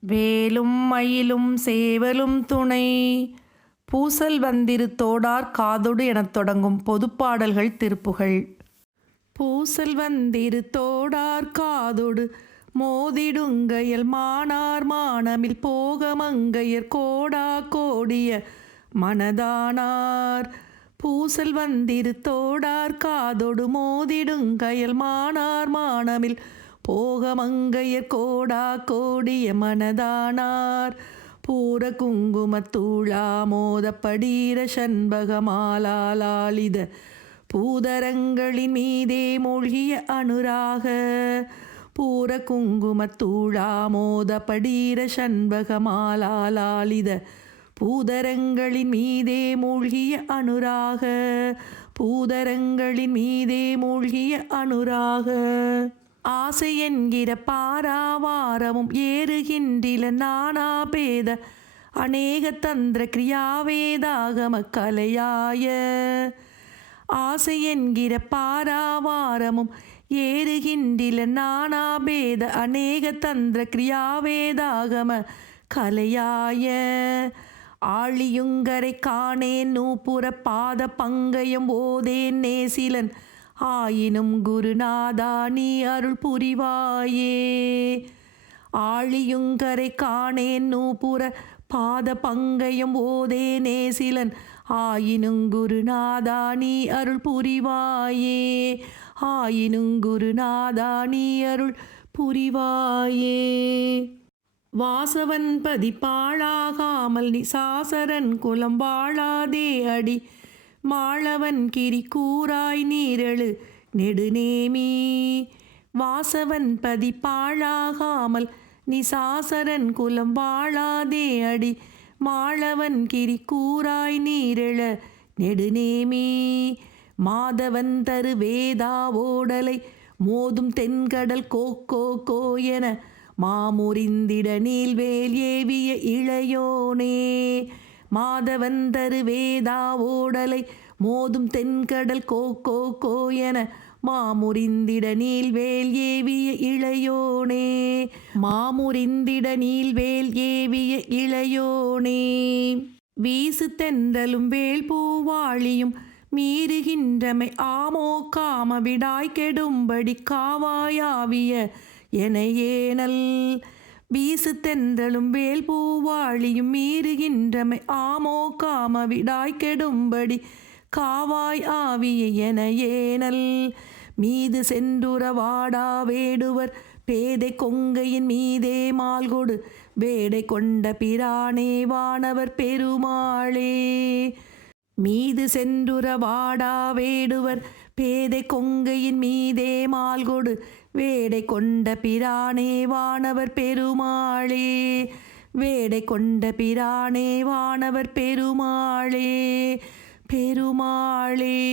வேலும் மயிலும் சேவலும் துணை. பூசல் வந்திரு தோடார் காதொடு எனத் தொடங்கும் பொதுப்பாடல்கள் திருப்புகள். பூசல் வந்திரு தோடார் காதொடு மோதிடுங்கையல் மானார் மானமில் போகமங்கையர் கோடா கோடிய மனதானார். பூசல் வந்திரு தோடார் காதொடு மோதிடுங்கையல் மானார் மானமில் போகமங்கையர் கோடா கோடிய மனதானார். பூர குங்குமத்தூளா மோதப்படீர சண்பகமாலாலித பூதரங்களின் மீதே மூழ்கிய அனுராக பூர குங்குமத்தூளா மோதப்படீர சண்பகமாலாலித பூதரங்களின் மீதே மூழ்கிய அனுராக பூதரங்களின் மீதே மூழ்கிய அனுராக ஆசை என்கிற பாராவாரமும் ஏறுகின்றில நானாபேத அநேக தந்திர கிரியாவேதாகம கலையாய. ஆசை என்கிற பாராவாரமும் ஏறுகின்றில நானாபேத அநேக தந்திர கிரியாவேதாகம கலையாய. ஆழியுங்கரை காணேன் நூப்புற பாத பங்கயம் ஓதேன் நேசிலன் ஆயினும் குருநாதா நீ அருள் புரிவாயே. ஆழியுங்கரை காணேன் நூப்புற பாத பங்கையும் ஓதே நேசிலன் ஆயினும் குருநாதா நீ அருள் புரிவாயே. ஆயினும் குருநாதா நீ அருள் புரிவாயே. வாசவன் பதி பாழாகாமல் நிசாசரன் குலம் வாழாதே அடி. மாளவன் கிரி கூறாய் நீரழு நெடுநேமி. வாசவன் பதி பாழாகாமல் நிசாசரன் குலம் வாழாதே அடி. மாளவன் கிரி கூறாய் நீரழ நெடுநேமி. மாதவன் தரு வேதா ஓடலை மோதும் தென்கடல் கோக்கோ கோ என மாமுறிந்திட நீல்வேல் ஏவிய இளையோனே. மாதவன் தரு வேதா ஓடலை மோதும் தென்கடல் கோக்கோ கோயென மாமுறிந்திட நீல்வேல் ஏவிய இளையோனே. மாமுறிந்திட நீல்வேல் ஏவிய இளையோனே. வீசு தென்றலும் வேல் பூவாளியும் மீறுகின்றமை ஆமோ காம விடாய் கெடும்படி காவாயாவிய என ஏனல் வீசு தென்றலும் வேல் பூவாளியும் மீறுகின்றமை ஆமோ காம விடாய் கெடும்படி காவாய் ஆவிய என ஏனல். மீது சென்றுற வாடா வேடுவர் பேதை கொங்கையின் மீதே மால்கொடு வேடை கொண்ட பிரானே வானவர் பெருமாளே. மீது சென்றுற வாடா வேடுவர் பேதை கொங்கையின் மீதே மால்கொடு வேடை கொண்ட பிரானே வானவர் பெருமாளே. வேடை கொண்ட பிரானே வானவர் பெருமாளே. பெருமாளே.